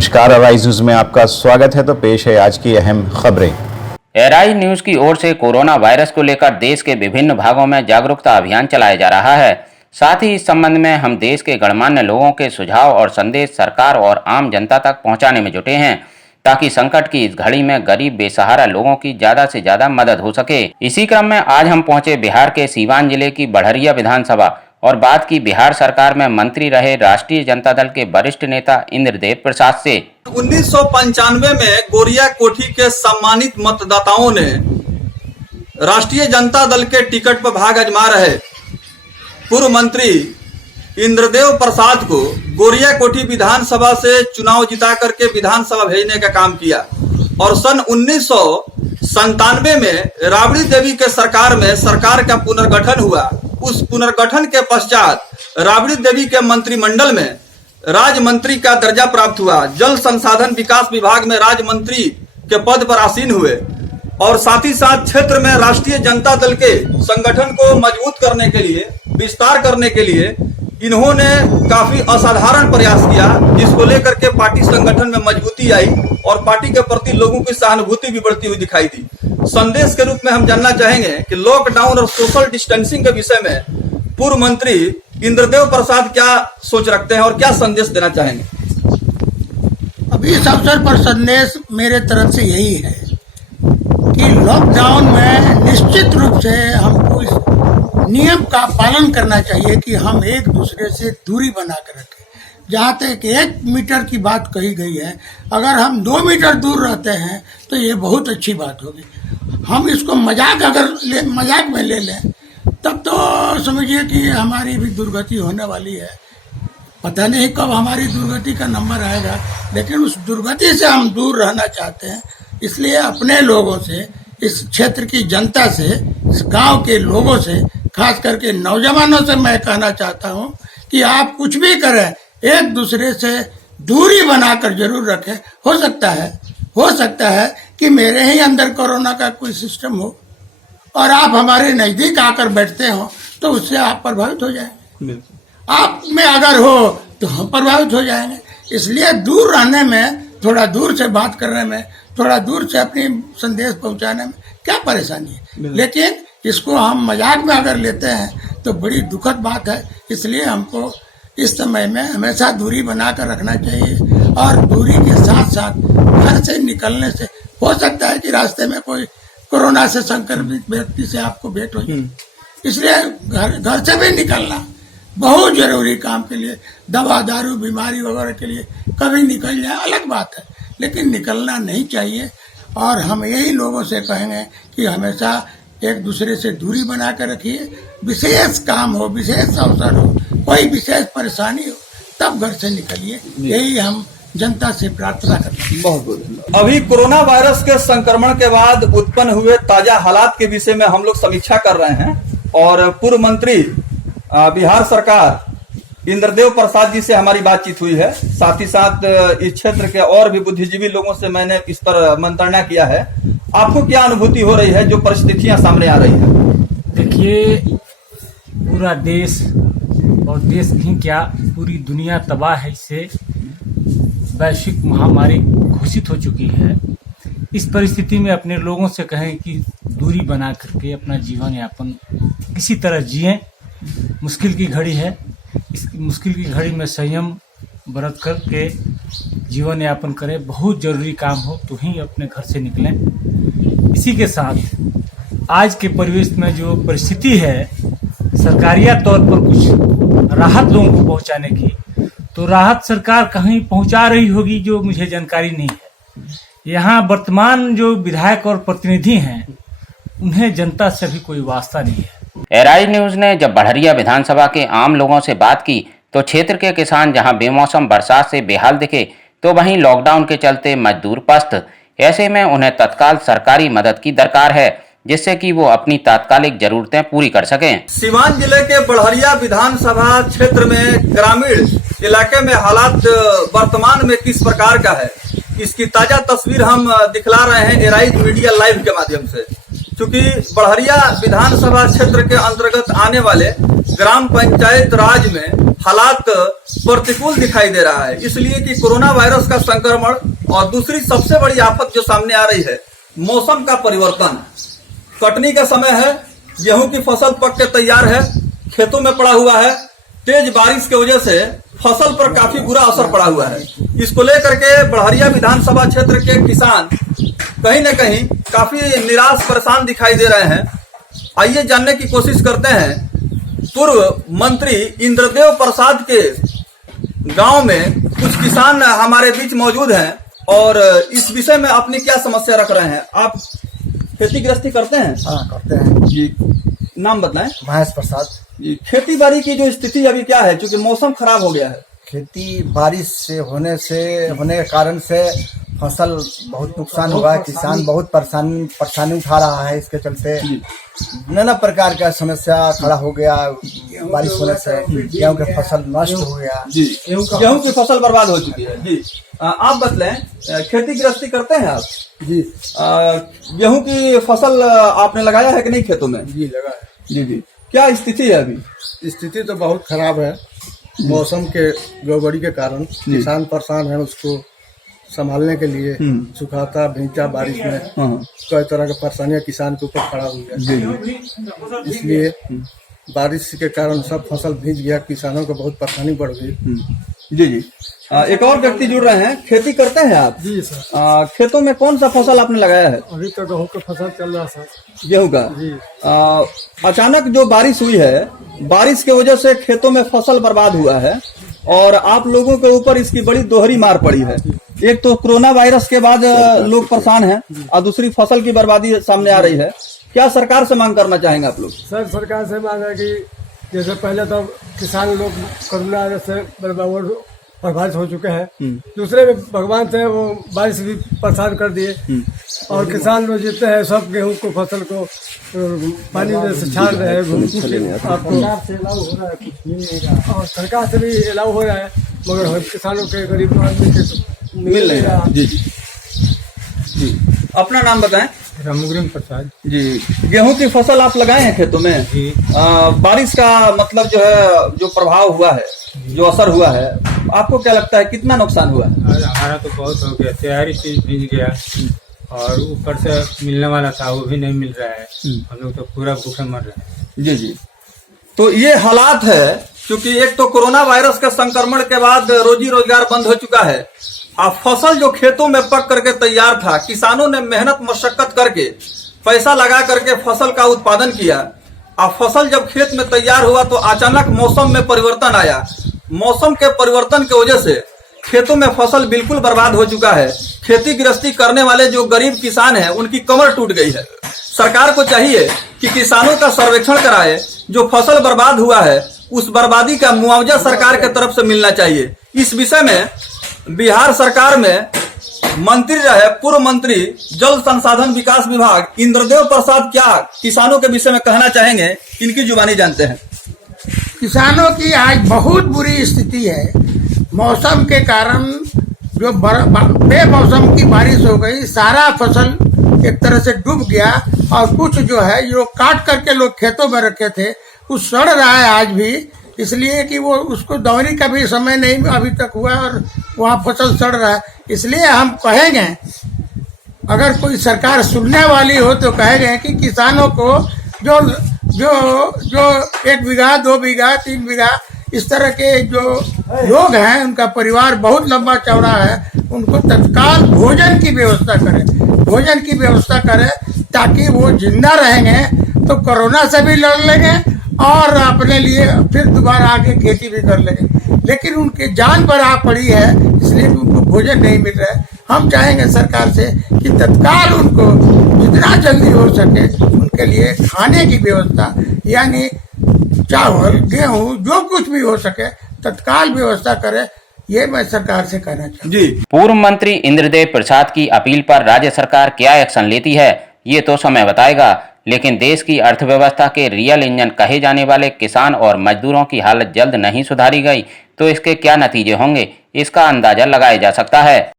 नमस्कार, arise news में आपका स्वागत है। तो पेश है आज की अहम खबरें। एराइज न्यूज की ओर से कोरोना वायरस को लेकर देश के विभिन्न भागों में जागरूकता अभियान चलाया जा रहा है। साथ ही इस संबंध में हम देश के गणमान्य लोगों के सुझाव और संदेश सरकार और आम जनता तक पहुंचाने में जुटे हैं, ताकि संकट की इस घड़ी में गरीब बेसहारा लोगों की ज्यादा से ज्यादा मदद हो सके। इसी क्रम में आज हम पहुंचे बिहार के सीवान जिले की बढ़रिया विधानसभा और बात की बिहार सरकार में मंत्री रहे राष्ट्रीय जनता दल के वरिष्ठ नेता इंद्रदेव प्रसाद से। 1995 में गोरिया कोठी के सम्मानित मतदाताओं ने राष्ट्रीय जनता दल के टिकट पर भाग आजमा रहे पूर्व मंत्री इंद्रदेव प्रसाद को गोरिया कोठी विधानसभा से चुनाव जिता करके विधानसभा भेजने का काम किया और सन 1997 में राबड़ी देवी के सरकार में सरकार का पुनर्गठन हुआ। उस पुनर्गठन के पश्चात राबड़ी देवी के मंत्रिमंडल में राज्य मंत्री का दर्जा प्राप्त हुआ। जल संसाधन विकास विभाग में राज्य मंत्री के पद पर आसीन हुए और साथ ही साथ क्षेत्र में राष्ट्रीय जनता दल के संगठन को मजबूत करने के लिए, विस्तार करने के लिए इन्होंने काफी असाधारण प्रयास किया, जिसको लेकर के पार्टी संगठन में मजबूती आई और पार्टी के प्रति लोगों की सहानुभूति भी बढ़ती हुई दिखाई दी। संदेश के रूप में हम जानना चाहेंगे कि लॉकडाउन और सोशल डिस्टेंसिंग के विषय में पूर्व मंत्री इंद्रदेव प्रसाद क्या सोच रखते हैं और क्या संदेश देना चाहेंगे। अभी इस अवसर पर संदेश मेरे तरफ से यही है कि लॉकडाउन में निश्चित रूप से हमको इस नियम का पालन करना चाहिए कि हम एक दूसरे से दूरी बना कर रखें। जहाँ तक 1 मीटर की बात कही गई है, अगर हम 2 मीटर दूर रहते हैं तो ये बहुत अच्छी बात होगी। हम इसको मजाक में ले लें तब तो समझिए कि हमारी भी दुर्गति होने वाली है। पता नहीं कब हमारी दुर्गति का नंबर आएगा, लेकिन उस दुर्गति से हम दूर रहना चाहते हैं। इसलिए अपने लोगों से, इस क्षेत्र की जनता से, इस गांव के लोगों से, खास करके नौजवानों से मैं कहना चाहता हूं कि आप कुछ भी करें, एक दूसरे से दूरी बनाकर जरूर रखें। हो सकता है कि मेरे ही अंदर कोरोना का कोई सिस्टम हो और आप हमारे नजदीक आकर बैठते हो तो उससे आप प्रभावित हो जाएंगे। आप में अगर हो तो हम प्रभावित हो जाएंगे। इसलिए दूर रहने में, थोड़ा दूर से बात करने में, थोड़ा दूर से अपनी संदेश पहुंचाने में क्या परेशानी है। लेकिन इसको हम मजाक में अगर लेते हैं तो बड़ी दुखद बात है। इसलिए हमको इस समय में हमेशा दूरी बनाकर रखना चाहिए और दूरी के साथ साथ घर से निकलने से हो सकता है कि रास्ते में कोई कोरोना से संक्रमित व्यक्ति से आपको भेंट हो जाए। इसलिए घर से भी निकलना बहुत जरूरी काम के लिए, दवा दारू बीमारी वगैरह के लिए कभी निकल जाए अलग बात है, लेकिन निकलना नहीं चाहिए। और हम यही लोगों से कहेंगे कि हमेशा एक दूसरे से दूरी बना कर रखिए। विशेष काम हो, विशेष अवसर हो, कोई विशेष परेशानी हो, तब घर से निकलिए। यही हम जनता से प्रार्थना करते हैं। बहुत अभी कोरोना वायरस के संक्रमण के बाद उत्पन्न हुए ताजा हालात के विषय में हम लोग समीक्षा कर रहे हैं और पूर्व मंत्री बिहार सरकार इंद्रदेव प्रसाद जी से हमारी बातचीत हुई है। साथ ही साथ इस क्षेत्र के और भी बुद्धिजीवी लोगों से मैंने इस पर मंत्रणा किया है। आपको क्या अनुभूति हो रही है जो परिस्थितियां सामने आ रही है? देखिए, पूरा देश और देश ही क्या पूरी दुनिया तबाह है। इससे वैश्विक महामारी घोषित हो चुकी है। इस परिस्थिति में अपने लोगों से कहें कि दूरी बना करके अपना जीवन यापन किसी तरह जिएं। मुश्किल की घड़ी है, इस मुश्किल की घड़ी में संयम बरत करके जीवन यापन करें। बहुत जरूरी काम हो तो ही अपने घर से निकलें। इसी के साथ आज के परिवेश में जो परिस्थिति है, सरकारिया तौर पर कुछ राहत लोगों को पहुंचाने की, तो राहत सरकार कहीं पहुंचा रही होगी जो मुझे जानकारी नहीं है। यहाँ वर्तमान जो विधायक और प्रतिनिधि हैं, उन्हें जनता से भी कोई वास्ता नहीं है। एराइज न्यूज ने जब बढ़रिया विधानसभा के आम लोगों से बात की तो क्षेत्र के किसान जहां बेमौसम बरसात से बेहाल दिखे, तो वहीं लॉकडाउन के चलते मजदूर पस्त। ऐसे में उन्हें तत्काल सरकारी मदद की दरकार है, जिससे कि वो अपनी तात्कालिक जरूरतें पूरी कर सकें। सीवान जिले के बढ़रिया विधानसभा क्षेत्र में ग्रामीण इलाके में हालात वर्तमान में किस प्रकार का है, इसकी ताजा तस्वीर हम दिखला रहे हैं एराइज मीडिया लाइव के माध्यम से। चूंकि बड़हरिया विधानसभा क्षेत्र के अंतर्गत आने वाले ग्राम पंचायत राज में हालात प्रतिकूल दिखाई दे रहा है, इसलिए कि कोरोना वायरस का संक्रमण और दूसरी सबसे बड़ी आफत जो सामने आ रही है मौसम का परिवर्तन। कटनी का समय है, गेहूं की फसल पक के तैयार है, खेतों में पड़ा हुआ है, तेज बारिश की वजह से फसल पर काफी बुरा असर पड़ा हुआ है। इसको लेकर के बड़हरिया विधानसभा क्षेत्र के किसान कहीं न कहीं काफी निराश परेशान दिखाई दे रहे हैं। आइए जानने की कोशिश करते हैं, पूर्व मंत्री इंद्रदेव प्रसाद के गांव में कुछ किसान हमारे बीच मौजूद हैं और इस विषय में अपनी क्या समस्या रख रहे हैं। आप खेती गृहस्थी करते हैं? हाँ, करते हैं जी, नाम बताएं। महेश प्रसाद। जी, खेती बाड़ी की जो स्थिति अभी क्या है, क्योंकि मौसम खराब हो गया है। खेती बारिश से होने के कारण से फसल बहुत नुकसान हुआ है, किसान बहुत परेशानी उठा रहा है। इसके चलते नाना प्रकार का समस्या खड़ा हो गया। बारिश होने से गेहूं की फसल नष्ट हो गया। जी, गेहूं की फसल बर्बाद हो चुकी है। जी, आप बतलाएं, खेती गृहस्थी करते हैं आप? जी, गेहूं की फसल आपने लगाया है कि नहीं खेतों में? जी लगा है। जी जी, क्या स्थिति है अभी? स्थिति तो बहुत खराब है। मौसम के गड़बड़ी के कारण किसान परेशान है। उसको संभालने के लिए सुखाता भींगता बारिश में कई तरह की परेशानियां किसान के ऊपर खड़ा हुई है। इसलिए बारिश के कारण सब फसल भीग गया, किसानों को बहुत परेशानी बढ़ गई। जी जी, एक और व्यक्ति जुड़ रहे हैं। खेती करते हैं आप? जी सर। खेतों में कौन सा फसल आपने लगाया है? अभी तो गेहूं का फसल चल रहा है सर। गेहूं का? जी। अचानक जो बारिश हुई है, बारिश की वजह से खेतों में फसल बर्बाद हुआ है और आप लोगों के ऊपर इसकी बड़ी दोहरी मार पड़ी है। एक तो कोरोना वायरस के बाद लोग परेशान हैं और दूसरी फसल की बर्बादी सामने आ रही है। क्या सरकार से मांग करना चाहेंगे आप लोग? सर, सरकार से मांग है कि जैसे पहले तो किसान लोग कोरोना से प्रभावित हो चुके हैं, दूसरे में भगवान से वो बारिश भी परेशान कर दिए और किसान लोग जितने हैं सब गेहूं को फसल को पानी में से छान रहे हैं। आपको और सरकार से भी अलाउ हो रहा है, मगर हम किसानों के गरीब आदमी के मिल नहीं रहा। जी जी, अपना नाम बताएं। रामग्रीम प्रसाद जी, गेहूं की फसल आप लगाए हैं खेतों में? जी। बारिश का मतलब जो है, जो प्रभाव हुआ है, जो असर हुआ है, आपको क्या लगता है कितना नुकसान हुआ है? हमारा तो बहुत हो गया, तैयारी चीज भीग गया और ऊपर से मिलने वाला था वो भी नहीं मिल रहा है। हम लोग तो पूरा भूखे मर रहे हैं। जी जी, तो ये हालात है क्योंकि एक तो कोरोना वायरस के संक्रमण के बाद रोजी रोजगार बंद हो चुका है। अब फसल जो खेतों में पक करके तैयार था, किसानों ने मेहनत मशक्कत करके पैसा लगा करके फसल का उत्पादन किया। अब फसल जब खेत में तैयार हुआ तो अचानक मौसम में परिवर्तन आया। मौसम के परिवर्तन की वजह से खेतों में फसल बिल्कुल बर्बाद हो चुका है। खेती गृहस्थी करने वाले जो गरीब किसान हैं उनकी कमर टूट गई है। सरकार को चाहिए कि किसानों का सर्वेक्षण कराए, जो फसल बर्बाद हुआ है उस बर्बादी का मुआवजा सरकार के तरफ से मिलना चाहिए। इस विषय में बिहार सरकार में मंत्री रहे पूर्व मंत्री जल संसाधन विकास विभाग इंद्रदेव प्रसाद क्या किसानों के विषय में कहना चाहेंगे, इनकी जुबानी जानते हैं। किसानों की आज बहुत बुरी स्थिति है। मौसम के कारण जो बेमौसम की बारिश हो गई, सारा फसल एक तरह से डूब गया और कुछ जो है जो काट करके लोग खेतों में रखे थे वो सड़ रहा है आज भी, इसलिए कि वो उसको दौरी का भी समय नहीं अभी तक हुआ और वहाँ फसल सड़ रहा है। इसलिए हम कहेंगे, अगर कोई सरकार सुनने वाली हो तो कहेंगे कि किसानों को जो जो जो 1 बीघा 2 बीघा 3 बीघा इस तरह के जो लोग हैं, उनका परिवार बहुत लंबा चौड़ा है, उनको तत्काल भोजन की व्यवस्था करें ताकि वो जिंदा रहेंगे तो कोरोना से भी लड़ लेंगे और अपने लिए फिर दोबारा आगे खेती भी कर लेंगे। लेकिन उनकी जान पर आ पड़ी है, इसलिए उनको भोजन नहीं मिल रहा है। हम चाहेंगे सरकार से कि तत्काल उनको जितना जल्दी हो सके उनके लिए खाने की व्यवस्था, यानी चावल गेहूं जो कुछ भी हो सके तत्काल व्यवस्था करे। ये मैं सरकार से कहना चाहता हूँ। जी, पूर्व मंत्री इंद्रदेव प्रसाद की अपील पर राज्य सरकार क्या एक्शन लेती है ये तो समय बताएगा, लेकिन देश की अर्थव्यवस्था के रियल इंजन कहे जाने वाले किसान और मजदूरों की हालत जल्द नहीं सुधारी गई तो इसके क्या नतीजे होंगे, इसका अंदाजा लगाया जा सकता है।